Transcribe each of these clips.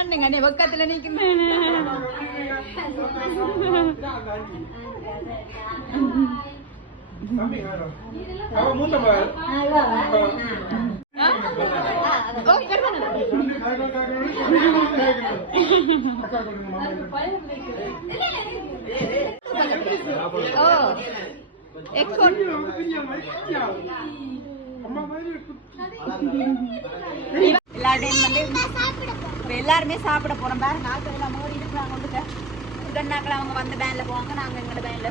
தாண்டுங்க நீ பக்கத்துல மகள். ஓ எக்ஸ்போர்ட் எல்லாருடையும் வந்து இப்ப எல்லாருமே சாப்பிட போறோம். பாருங்க நாட்கள் எல்லாம் மோடி இருக்கிறாங்க வந்துட்டு. சுகண்ணாக்கள் அவங்க வந்த பேன்ல போவாங்க நாங்க எங்களோட பேன்ல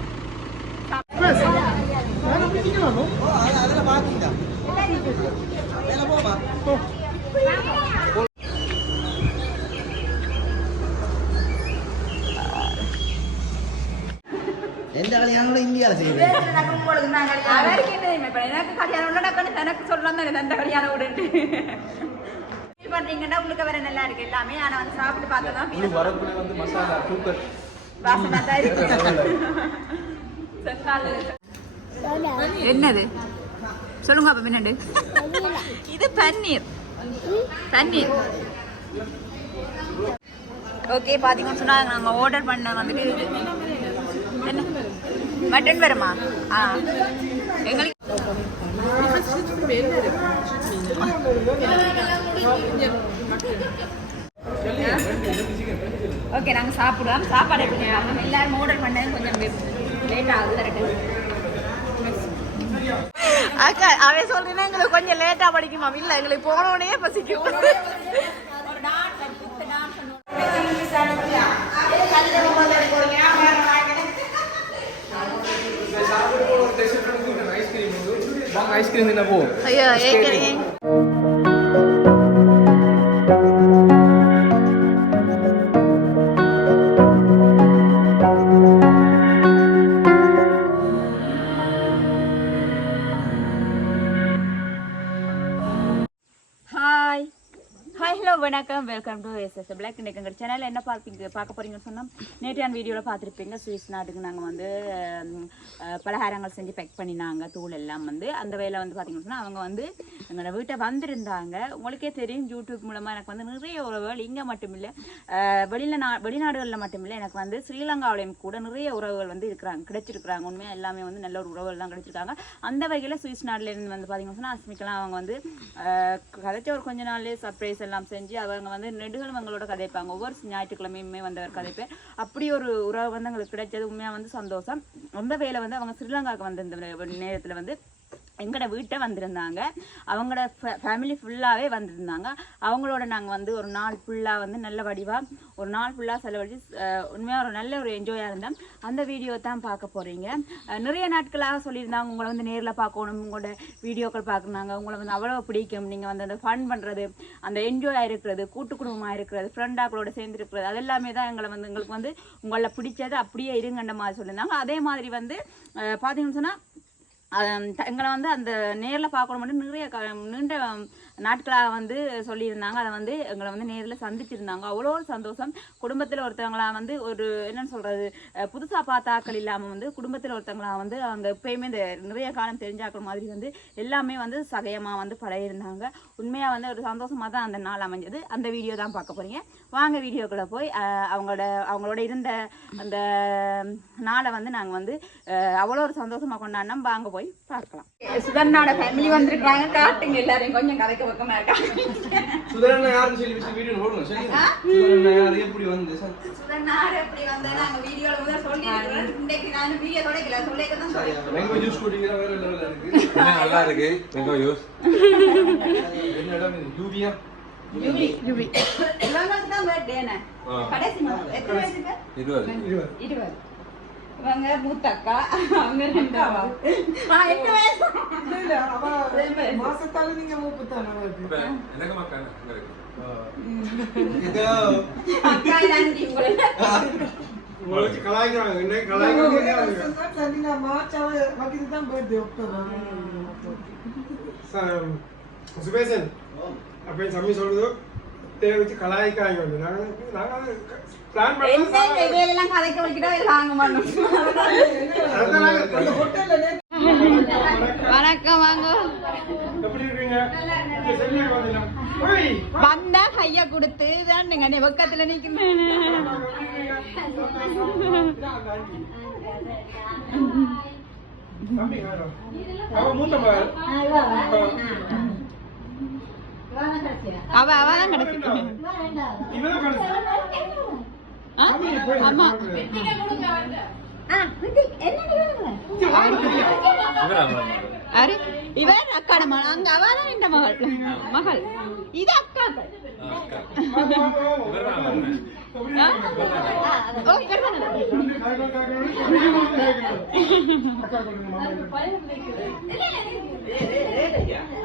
எந்த கல்யாணம் இந்தியாவில் செய்வேன் அவருக்கு என்ன எனக்கு கல்யாணம் நடக்கணும் எனக்கு சொல்லலாம் தானே அந்த கல்யாணம் விடுட்டு இது பண்றீங்கன்னா உங்களுக்கு வேற நல்லா இருக்கு எல்லாமே. ஆனா வந்து சாப்பிட்டு பார்த்தா வரக்குள்ள வந்து மசாலா தூக்கல் வாசனை தான் இருக்கு. என்னது? சொல்லுங்க அப்ப பின்னாடி. இது பன்னீர். பன்னீர். ஓகே பாத்தீங்கன்னு சொன்னா நாங்க ஆர்டர் பண்ண வந்துட்டு இது. என்ன? மட்டன் வருமா ஆ. எங்களுக்கு ஓகே நாங்க சாப்பிடுவோம். சாப்பாடு எப்படி எல்லாரும் ஆர்டர் பண்ணது கொஞ்சம் லேட் ஆகுது கரெக்டு அக்கா அவன் சொல்றேன்னா எங்களுக்கு கொஞ்சம் லேட்டா படிக்குமா இல்ல எங்களுக்கு போன உடனே பசிக்கும். ஐஸ்கிரீம் தின்ன போ? ஐயோ ஏற்கனவே எஸ்எஸ் பிளாக் இன்னைக்கு எங்கள் சேனலில் என்ன பார்ப்பீங்க பார்க்க போறீங்கன்னு சொன்னால் நேற்றையான வீடியோவில் பார்த்துருப்பீங்க சுவிஸ் நாட்டுக்கு நாங்கள் வந்து பலகாரங்கள் செஞ்சு பேக் பண்ணினாங்க தூள் எல்லாம் வந்து. அந்த வேலை வந்து பார்த்தீங்கன்னு சொன்னால் அவங்க வந்து எங்களோட வீட்டை வந்திருந்தாங்க. உங்களுக்கே தெரியும் யூடியூப் மூலமாக எனக்கு வந்து நிறைய உறவுகள். இங்கே மட்டும் இல்லை வெளியில் நா வெளிநாடுகளில் மட்டும் இல்லை எனக்கு வந்து ஸ்ரீலங்காவிலையும் கூட நிறைய உறவுகள் வந்து இருக்கிறாங்க கிடைச்சிருக்கிறாங்க. உண்மையாக எல்லாமே வந்து நல்ல ஒரு உறவுகள் தான் கிடைச்சிருக்காங்க. அந்த வகையில் சுவிஸ் நாட்டிலேருந்து வந்து பார்த்தீங்கன்னு சொன்னால் அஸ்மிக்கெல்லாம் அவங்க வந்து கதைச்ச ஒரு கொஞ்ச நாள்லேயே சர்ப்ரைஸ் எல்லாம் செஞ்சு அவங்க வந்து நெடுகளும் அவங்களோட கதைப்பாங்க. ஒவ்வொரு ஞாயிற்றுக்கிழமையுமே வந்தவர் கதை பேர். அப்படி ஒரு உறவு வந்து எங்களுக்கு கிடைச்சது. உண்மையாக வந்து சந்தோஷம். அந்த வேலை வந்து அவங்க ஸ்ரீலங்காவுக்கு வந்த நேரத்தில் வந்து எங்களோட வீட்டை வந்திருந்தாங்க. அவங்களோட ஃபேமிலி ஃபுல்லாகவே வந்திருந்தாங்க. அவங்களோட நாங்கள் வந்து ஒரு நாள் ஃபுல்லாக வந்து நல்ல வடிவாக ஒரு நாள் ஃபுல்லாக செலவழிச்சு உண்மையாக ஒரு நல்ல ஒரு என்ஜாயாக இருந்தோம். அந்த வீடியோ தான் பார்க்க போகிறீங்க நிறைய நாட்களாக சொல்லியிருந்தாங்க உங்களை வந்து நேரில் பார்க்கணும் உங்களோட வீடியோக்கள் பார்க்குறாங்க உங்களை வந்து அவ்வளோ பிடிக்கும். நீங்கள் வந்து அந்த ஃபன் பண்ணுறது அந்த என்ஜாயாக இருக்கிறது கூட்டு குடும்பமாக இருக்கிறது ஃப்ரெண்டாக்களோட சேர்ந்து இருக்கிறது அதெல்லாமே தான் எங்களை வந்து எங்களுக்கு வந்து உங்களை பிடிச்சது அப்படியே இருங்கன்ற மாதிரி சொல்லியிருந்தாங்க. அதே மாதிரி வந்து பார்த்தீங்கன்னு சொன்னால் எங்களை வந்து அந்த நேரில் பார்க்கணும் மட்டும் நிறைய க- நீண்ட நாட்களாக வந்து சொல்லியிருந்தாங்க. அதை வந்து எங்களை வந்து நேரில் சந்திச்சிருந்தாங்க. அவ்வளோ ஒரு சந்தோஷம். குடும்பத்தில் ஒருத்தவங்களா வந்து ஒரு என்னன்னு சொல்கிறது புதுசாக பார்த்தாக்கள் இல்லாமல் வந்து குடும்பத்தில் ஒருத்தவங்களா வந்து அவங்க எப்பயுமே இந்த நிறைய காலம் தெரிஞ்சாக்கள் மாதிரி வந்து எல்லாமே வந்து சகயமாக வந்து பழகிருந்தாங்க உண்மையாக வந்து ஒரு சந்தோஷமாக தான் அந்த நாள் அமைஞ்சது. அந்த வீடியோ தான் பார்க்க போகிறீங்க வாங்க வீடியோக்குள்ளே போய் அவங்களோட அவங்களோட இருந்த அந்த நாளை வந்து நாங்கள் வந்து அவ்வளோ ஒரு சந்தோஷமாக கொண்டாடினோம். வாங்க போய் பார்க்கலாம். சுதர்ணோட ஃபேமிலி வந்திருக்காங்க. காட்டுங்க எல்லாரையும். கொஞ்சம் கதைக்க பக்கமாக இருக்காங்க சுதரண்ணா யாருன்னு சொல்லி வச்சு வீடியோ போடுங்க சரி சுதரண்ணா யார் எப்படி வந்து? சார். சுதர்ணார் எப்படி வந்து? நாங்கள் வீடியோவில் முதல்ல சொல்லியிருக்கிறோம் இன்றைக்கு நான் வீடியோ தொடக்கல சொல்லிக்க தான் சொல்லியிருக்கோம். மேங்கோ ஜூஸ் குடிக்கிற வேற லெவலில் இருக்கு. என்ன நல்லா இருக்கு? மேங்கோ இது? தான் பர்த்டே என்ன. கடைசி மாதம். எத்தனை வயசுக்கு இவங்க மூத்த அக்கா அவங்க ரெண்டாவா ஆ எட்டு வயசு மாசத்தால நீங்க மூப்புத்தானே இப்ப எனக்கு மக்கள் அங்க இருக்கு அக்கா இல்லாண்டி உங்களை உங்களை வச்சு கலாய்க்கிறாங்க என்ன கலாய்க்கிறாங்க சரிங்களா மார்ச் வகிது தான் பர்த்டே அக்டோபர் சுபேசன் அப்ப என் சம்மி சொல்லுது தேவை வச்சு கலாய்க்கிறாங்க வந்து நாங்க நாங்க பிளான் என்ன பண்ணலாம் இவையெல்லாம் கதைக்க வைக்கிட்டா வாங்க மாட்டோம் வணக்கம் வாங்க எப்படி இருக்கீங்க வந்தா கைய கொடுத்து தான் நீங்க நீ பக்கத்துல நிக்கிறேன் மூத்த அவ அவ தான் கிடைச்சிட்டு இவன் தான் ஆ? ஆமா யாரு இவன் அக்காட மகள் அங்க அவ தான் இந்த மகள். மகள். இது அக்கா. இவர்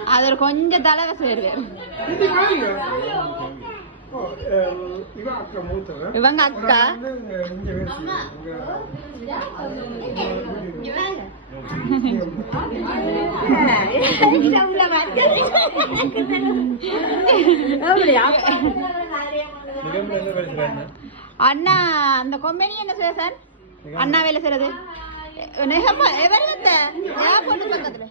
அது ஒரு கொஞ்சம் தலைவ மூத்தவன் இவங்க அக்கா. வேலை அண்ணா அந்த கொம்பனி என்ன செய்ய சார்? அண்ணா வேலை செய்யறது ஏர்போர்ட் பக்கத்துல.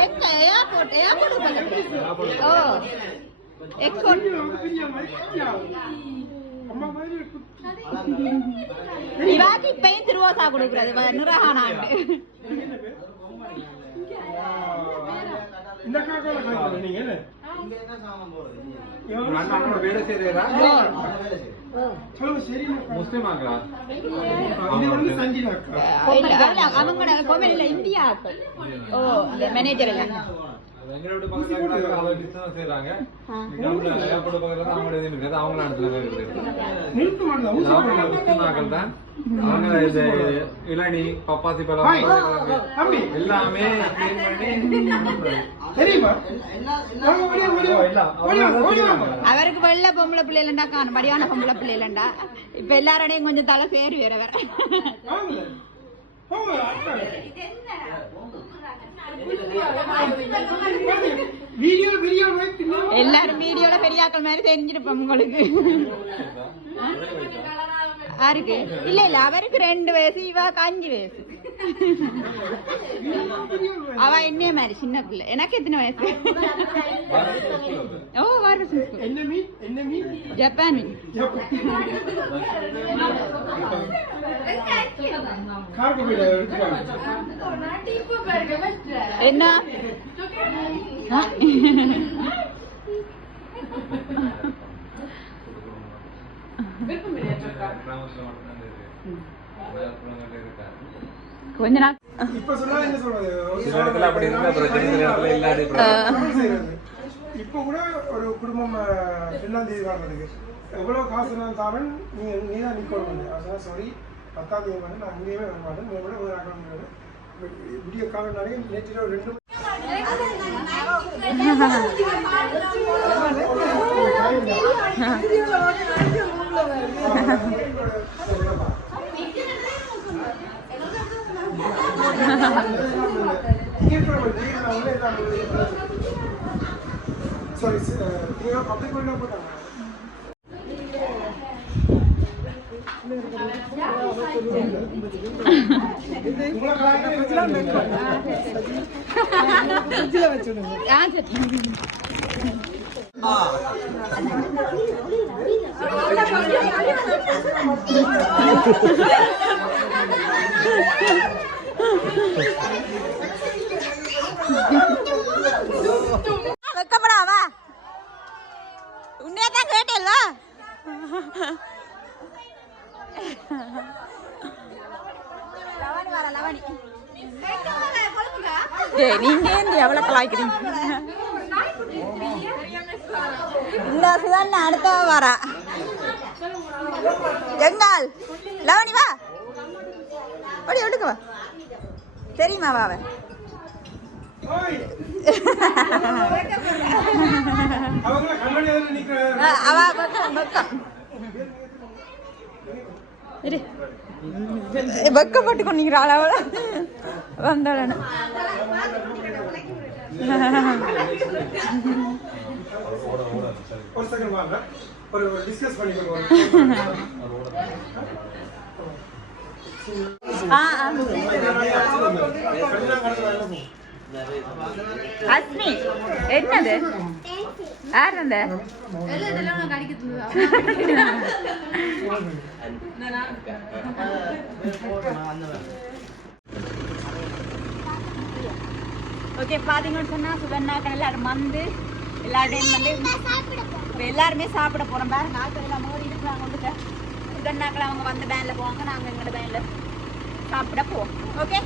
எங்க? ஏர்போர்ட் ஏர்போர்ட் பக்கத்துல. ஓ. எக்ஸ்போர்ட் இவாக்கு இப்பயும் திருவோசா கொடுக்குறது. இந்த என்ன? அண்ணா இளநி பப்பாசி பழம். எல்லாமே தெரியுமா. அவருக்கு வெள்ள பொம்பளை பிள்ளைலண்டா காணும். மடியான பொம்பளை பிள்ளைலண்டா இப்ப எல்லாரோடையும் கொஞ்சம் தலை சேரு வேற வேற. எல்லாரும் வீடியோல பெரியாக்கள் மாதிரி தெரிஞ்சிருப்போம் உங்களுக்கு. யாருக்கு இல்ல இல்ல அவருக்கு ரெண்டு வயசு இவாக்கு அஞ்சு வயசு. அவ என்னைய மாதிரி சின்ன பிள்ளை எனக்கு எத்தனை வயசு ஓ வாரசு என்ன மீன் என்ன மீன் ஜப்பான் கொஞ்ச நாள். இப்ப கூட ஒரு குடும்பம் ரெண்டாம் தேதி வர்றதுக்கு. எவ்வளவு காசு நான் தரேன் நீ நீ தான் நிக்கணும் அதான் சாரி பத்தாம் தேதி வந்து நான் அங்கேயுமே வர மாட்டேன். நீ கூட ஒரு அக்கௌண்ட் விடிய காலம் நிறைய நேற்று ஒரு ரெண்டு சாரி அப்படி கூட போட்டாங்க உங்களை கலாய்க்க ஆ, வா உன்னையே தான் கேட்டேல்ல நீங்க ஏன் எவ்வளவு கலாய்க்கிறீங்க இல்ல சுதான் அடுத்த வரா? எங்கால் லவணி வா. ஓடி ஒடுக்க தெரியுமா வா அவ ஓய் அவங்க கண்ணாடி எதிரில் நிக்கிற அஹ் அவ பக்கம் பக்கம். இரு. வெக்கப்பட்டு கொண்டிருக்கிறாள் அவள வந்தாளன்னு ஒரு செகண்ட் வாங்க. ஒரு டிஸ்கஸ் பண்ணிக்கோங்க ஆ ஆ கல்யாணம் கடந்து வரணும் அஸ்மி என்னது? யார் அந்த? ஓகே பாத்தீங்கன்னு சொன்னா சுகண்ணாக்கு எல்லாரும் வந்து எல்லாருடையும் வந்து எல்லாருமே சாப்பிட போறோம் பாருங்க ஆட்கள் எல்லாம் மோதி இருக்கிறாங்க வந்துட்டு சுகண்ணாக்கள் அவங்க வந்து பேன்ல போவாங்க நாங்க எங்களோட பேன்ல சாப்பிட போவோம். ஓகே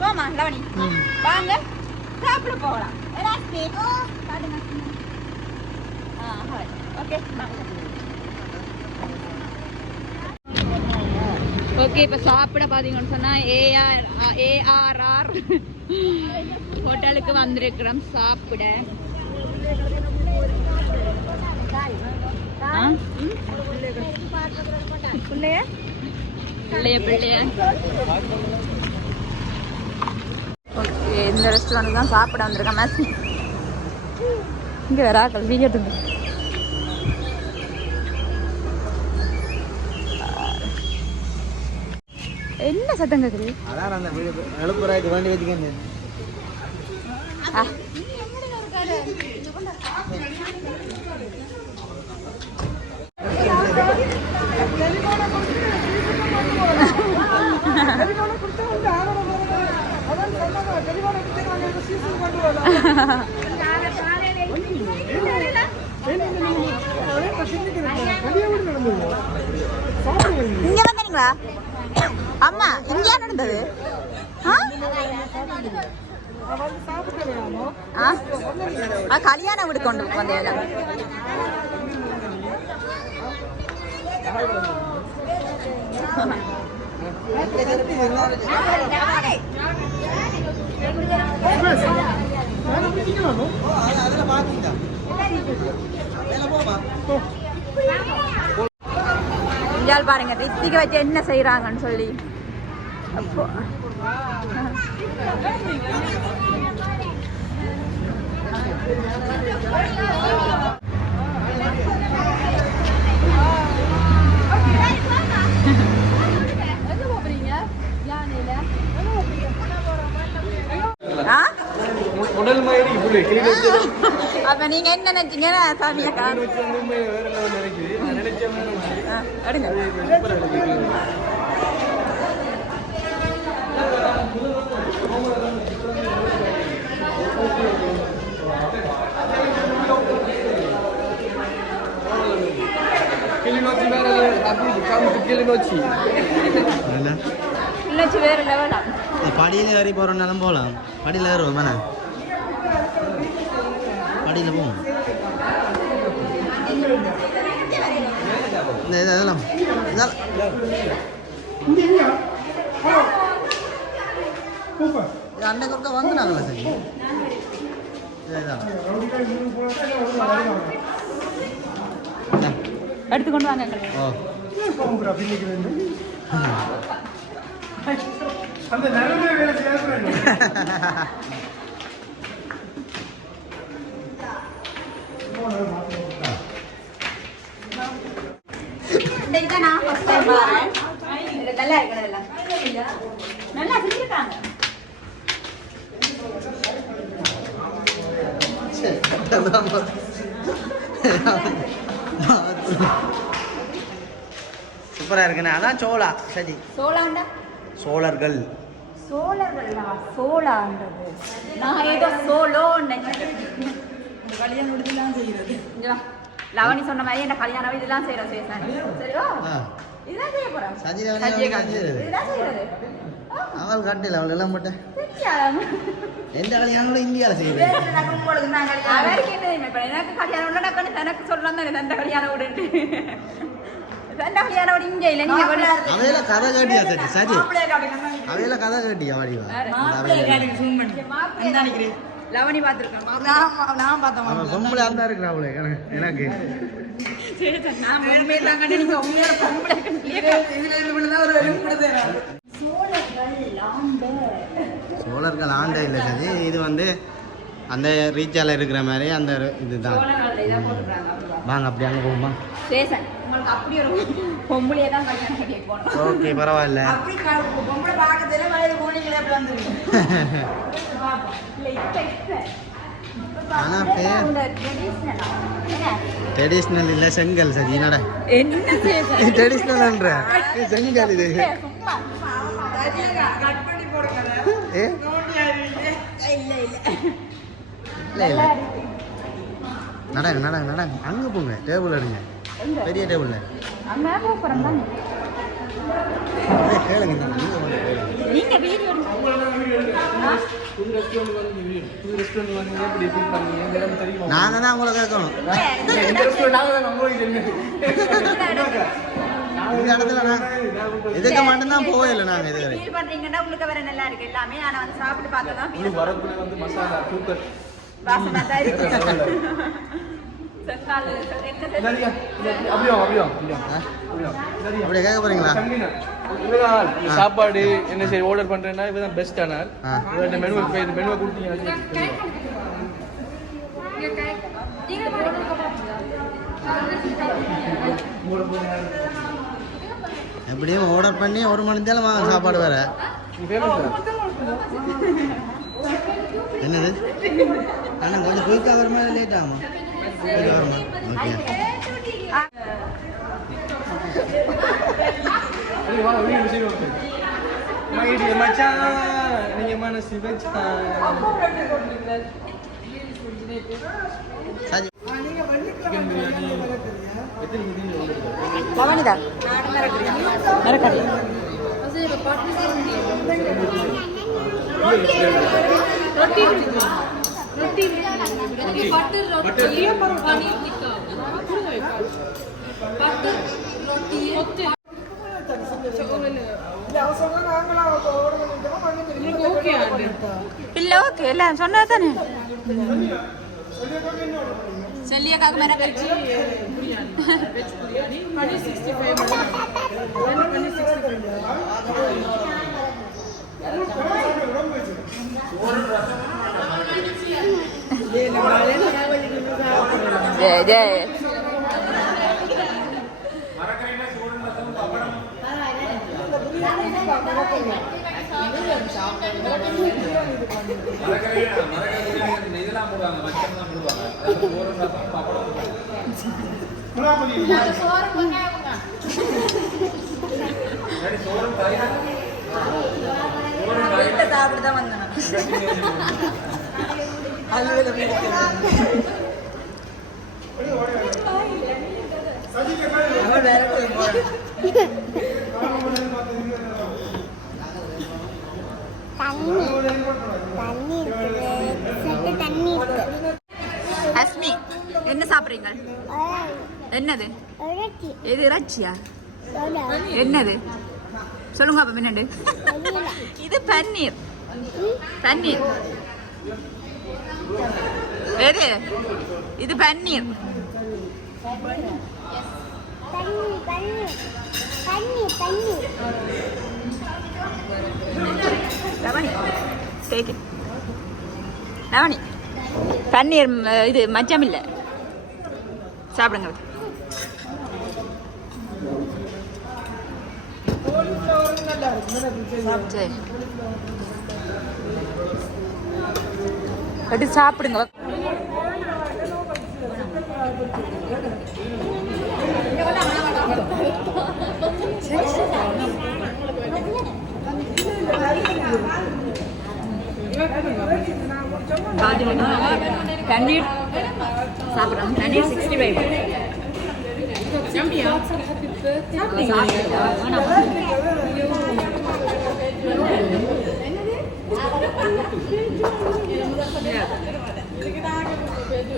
போமா லவனி வாங்க. சாப்பிட போகலாம். ஆ ஓகே ஓகே இப்போ சாப்பிட பார்த்தீங்கன்னு சொன்னால் ஏஆர் ஏஆர்ஆர் ஹோட்டலுக்கு வந்திருக்கிறோம். சாப்பிட. ஓகே இந்த ரெஸ்டாரண்ட் தான் சாப்பிட வந்திருக்கேன் மேசி. இங்கே வேற ஆக்கள் வீடியோ எடுத்து என்ன சத்தம் கேட்குது அதான் அந்த வீடு எழுப்புறாய்க்கு வேண்டி வச்சுக்கேன் ஆ டெலிஃபோனை கொடுத்தா வந்து ஆளோட வரல. அதான் சொன்னாங்க, டெலிஃபோனை கொடுத்து நாங்க இந்த season கொண்டு வரலாம். ஒரே பசிக்குது எனக்கு. வெளியே விட நடந்தது. சாப்பிடுங்க. இங்க வந்தீங்களா அம்மா இங்கே நடந்தது? ஆ? நான் வீடு கொண்டு வந்தேன் வேலை பிடிக்கலாமோ அதில் பார்க்குங்க வேலை போமா இங்கால் பாருங்க ரித்திகை வச்சு என்ன செய்யறாங்கன்னு சொல்லி. அப்போ. ஆ? உடல் மாதிரி புள்ளி கிளி வச்சு அப்ப நீங்க என்ன நினைச்சீங்க சாமியாக்கா வேற லெவல் நினைக்குது. நான் கிளிநொச்சி. அப்படி காமிச்சு கிளிநொச்சி வேற லெவலா? படியில் ஏறி போகிறோம்னாலும் போகலாம் படியில் ஏறுவோம் வேணா படியில் போவோம். இந்த இது இதெல்லாம். அன்னைக்கு ஒருக்கா வந்துனாங்களா சரி. எடுத்துக்கொண்டு வாங்க ஓ. அந்த நிறமே வேலை நல்லா நல்லா செஞ்சிருக்காங்க சூப்பராக இருக்குண்ணே. அதான் சோளா. சரி. சோளாண்டா? சோழர்கள். சோழர்களா? சோளான்றது நான் ஏதோ சோலோன்னு நினைச்சேன் கல்யாணம் முடிச்சுலாம் செய்யறது. லவனி சொன்ன மாதிரி என்ன கல்யாணம் இதெல்லாம் செய்யறோம் சேசன் சரியா இதெல்லாம் செய்ய. இதெல்லாம் செய்யறது. அவள் கட்டில அவள் எல்லாம். எந்த கல்யாணம் இந்தியாவில் செய்யுது என்ன தெரியுமா? இப்ப எனக்கு கல்யாணம் டக்குன்னு தனக்கு சொல்லலாம் தானே, தந்த கல்யாணம். இங்க இல்ல, நீங்க அவையில கதை கேட்டியா சரி சரி. அவையில கதை கேட்டியா வாடிவா. லவனி பார்த்திருக்கேன். நான் பார்த்தேன் அவன் பொம்பளை அந்த இருக்கிறா அவளே எனக்கு சோழர்கள் ஆண்ட இல்லை சரி இது வந்து அந்த ரீச்சால இருக்கிற மாதிரி அந்த இதுதான் வாங்க அப்படி அங்கே போகுமா சேசன் உங்களுக்கு பொம்பளையே தான் கல்யாணம் ஓகே பரவாயில்ல. அப்படி பொம்பளை பார்க்கறதுல வயது போனீங்களே அப்படி வந்துருவீங்க இல்லை ட்ரெடிஷ்னல் இல்லை. செங்கல் சரி நட என்ன ட்ரெடிஷ்னல்ன்ற செங்கல் இது. ஏ? இல்லை இல்லை. நடங்க நடங்க நடங்க. அங்கே போங்க டேபிள் எடுங்க. பெரிய டேபிளில். கேளுங்க நீங்க வீடியோ நாங்க தான் உங்களை கேட்கணும். இந்த இடத்துல நான் இதுக்கு மட்டும்தான் போகல நாங்கள் இதுவரை. ஃபீல் பண்றீங்கன்னா உங்களுக்கு வேற நல்லா இருக்கு எல்லாமே. ஆனா வந்து சாப்பிட்டு பார்த்தா தான் உங்களுக்கு வரக்குள்ள வந்து மசாலா தூக்கல். வாசனை தான் இருக்கு. செங்கால் எங்க சரியா அப்படியா கேட்க போறீங்களா? சாப்பாடு என்ன சரி ஆர்டர் பண்றேன்னா இவதான் பெஸ்ட் ஆனால் மெனுவை இந்த மெனுவை கொடுத்தீங்க எப்படியும் ஆர்டர் பண்ணி ஒரு மணி நேரம் வாங்க சாப்பாடு வேற. என்னது? அண்ணா கொஞ்சம் குயிக்காக வருமா லேட் ஆகுமா பவனிதா வருமா ரொட்டி மச்சான் அவ சொன்னா நாங்களா ஓட பண்ணிட்டோம் பண்ணி தெரியும் இல்ல ஓகே இல்ல சொன்னா தானே? செல்லியக்காக மரக்கறி ஜெய ஜெய இதெல்லாம் போடுவாங்க மச்சம் தான் போடுவாங்க அதாவது ஒரு ரசம் பப்படம் குலாபதி சரி சோறும் தயிர் வேற அஸ்மி என்ன சாப்பிடுறீங்க? என்னது? எது இறைச்சியா? என்னது? சொல்லுங்க அப்ப பின்னாடி இது பன்னீர். பன்னீர். எது இது பன்னீர் டேக் ரவணி பன்னீர் இது மச்சம் இல்லை சாப்பிடுங்க சரி எடுத்து சாப்பிடுங்க. பன்னீர் சாப்பிட்றோம் paneer sixty five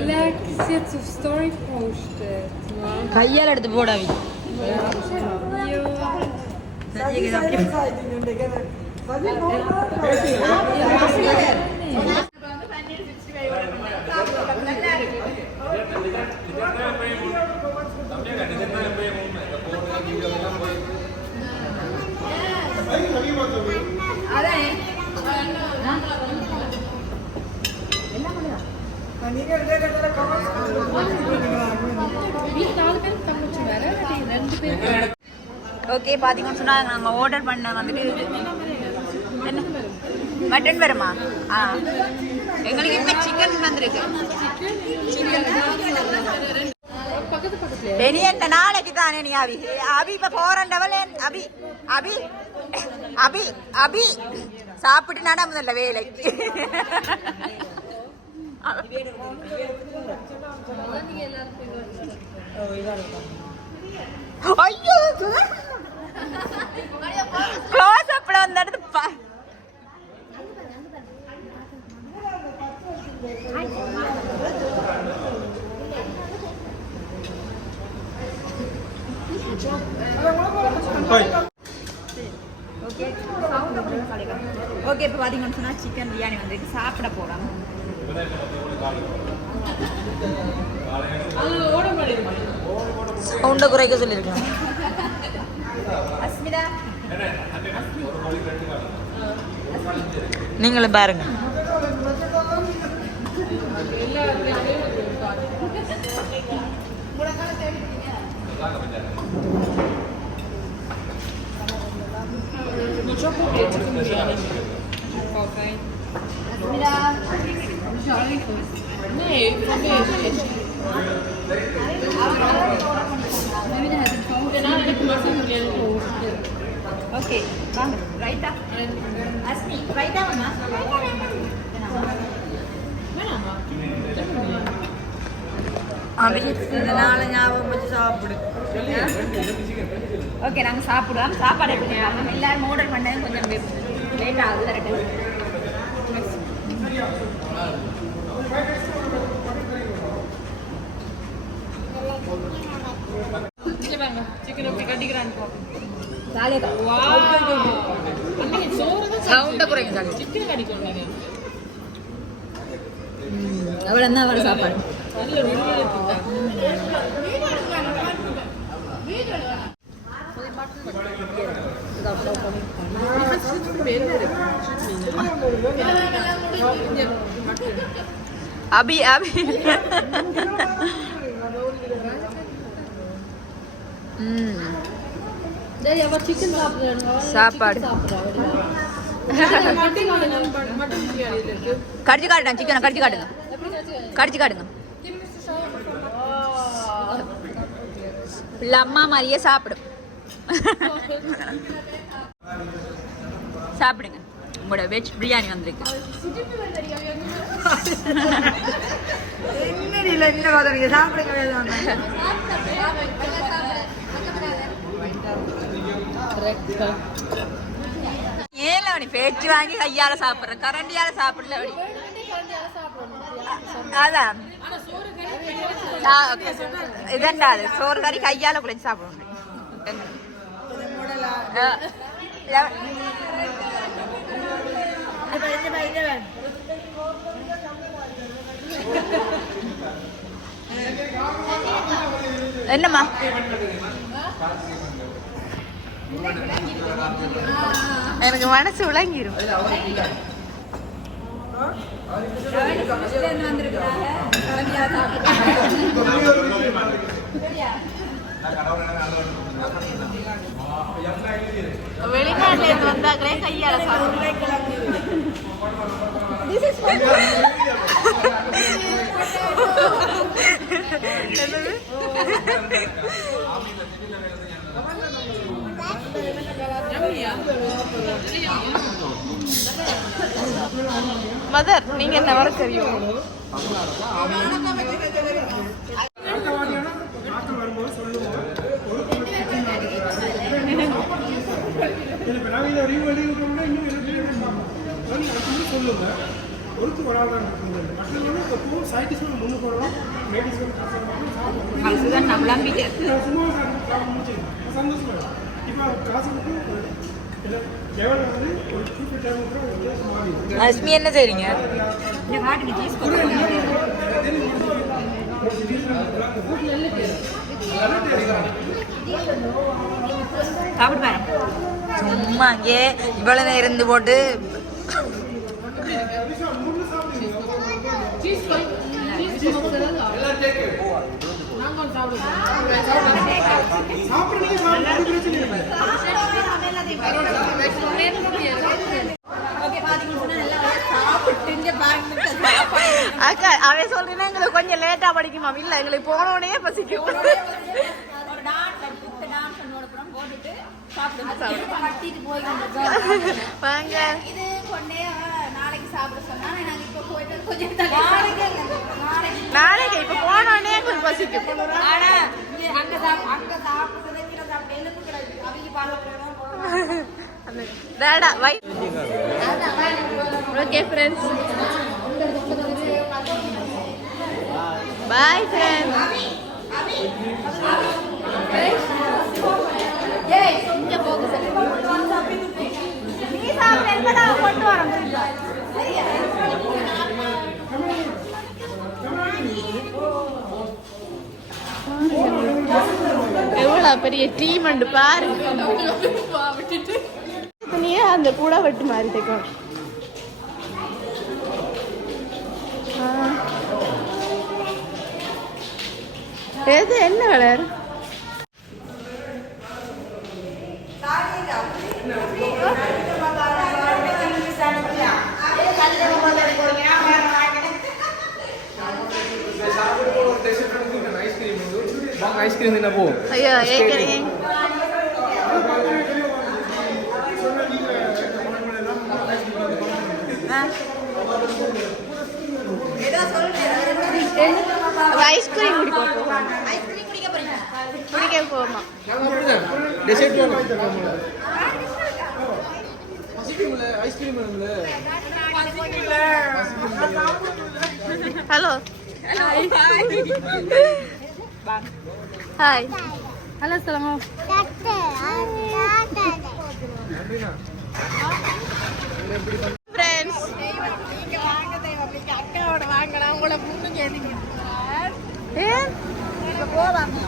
Like set of story post. കയ്യാലെടുത്ത് പോടാവി അയ്യോ ஓகே பார்த்தீங்கன்னு சொன்னால் நாங்கள் ஆர்டர் பண்ண வந்துட்டு என்ன? மட்டன் வருமா? ஆ. எங்களுக்கு இப்போ சிக்கன் வந்திருக்கு. பக்கத்து இந்த இனி என்ன நாளைக்கு தானே நீ அபி? அபி இப்போ போறண்டவளே அபி அபி அபி அபி. சாப்பிட்டு நட வேலைக்கு ஐயோ! க்ளோஸ் அப்ல வந்து அடுத்து பா. ஓகே ஓகே இப்போ பார்த்தீங்கன்னு சொன்னால் சிக்கன் பிரியாணி வந்துருக்கு சாப்பிட போகிறோம் சவுண்டை குறைக்க சொல்லியிருக்கேன். நீங்களும் பாருங்க. deze van de ஓகே வாங்க ரைட்டா அஸ்மி ரைட்டா இதனால ஞாபகம் வச்சு சாப்பிடு. ஓகே நாங்கள் சாப்பிடுவோம் சாப்பாடு எப்படி எல்லாரும் ஆர்டர் பண்ணது கொஞ்சம் லேட் ஆகுது கரெக்டு சிக்கன் எப்படி கட்டிக்கிறான்னு ஜாலியாக வா அன்னைக்கு சோறு தான் சவுண்டை குறைங்க ஜாலி சிக்கன் கடிக்கொண்டாங்க அவ்வளோ தான் அவ்வளோ சாப்பாடு. அபி அபி. சாப்பாடு. மட்டன் மட்டன் பிரியாணி இருக்கு கடிச்சு காட்டுங்க சிக்கனை கடிச்சு காட்டுங்க கடிச்சு காட்டுங்க இல்ல அம்மா மாதிரியே சாப்பிடும் சாப்பிடுங்க உங்களோட வெஜ் பிரியாணி வந்திருக்கு என்னடி இல்லை என்ன பார்த்துருங்க சாப்பிடுங்க வேணும் ஏல அவனி பேச்சு வாங்கி கையால சாப்பிடுறேன் கரண்டியால சாப்பிடல அவனி அதான் இதண்டா அது சோறு கறி கையால குழைச்சு சாப்பிடணும் என்னம்மா எனக்கு மனசு விளங்கிரும் வெளிநாட்டுல இருந்து வந்தாங்களே கையால மதர் நீங்க என்ன வர தெரியும்? சொல்லுங்க ஒருத்தர் சைட்டிஸ் லேடிஸ் அதுதான் நான் சும்மா சந்தோஷம் அஸ்மி என்ன செய்றீங்க? சும்மா அங்கே இவ்வளவு நேரம் இருந்து போட்டு. சீஸ் அக்கா அவன் சொல்றேன்னா எங்களுக்கு கொஞ்சம் லேட்டா படிக்குமா இல்ல எங்களுக்கு போன உடனே பசிக்கும். வாங்க. இது கொண்டே சாப்பிட சொன்னா நாங்க இப்ப போயிட்டு கொஞ்சம் நாளைக்கு இப்ப போன உடனே எங்களுக்கு பசிக்கும் ஆனா அங்க அங்க சாப்பிடுறதை கீழே சாப்பிட்டு எலும்பு கிடையாது அவங்க பால் டேடா வை. ஓகே ஃப்ரெண்ட்ஸ் பாய் ஃப்ரெண்ட்ஸ் ஏய் இங்க போக சொல்லு நீ சாப்பிட என்பதா கொண்டு வர சரியா எவ்வளவு பெரிய டீம் அண்டு பாரு. துணியே அந்த கூட வெட்டு மாதிரி தைக்கணும் எது என்ன கலர்? ஐஸ்கிரீம் தின்ன போ ஐயோ ஏற்கனவே ஐஸ்கிரீம் குடிக்க போவோம் ஐஸ்கிரீம் குடிக்க போறீங்க குடிக்க போவோமா டெசர்ட் ஐஸ்கிரீம் வேணும்ல ஹலோ ஹாய் ஹலோ சொல்லுங்க ஃப்ரெண்ட்ஸ் அக்காவோட வாங்கலாம் உங்களை முன்னு கேட்டீங்க ஏன் போவாங்க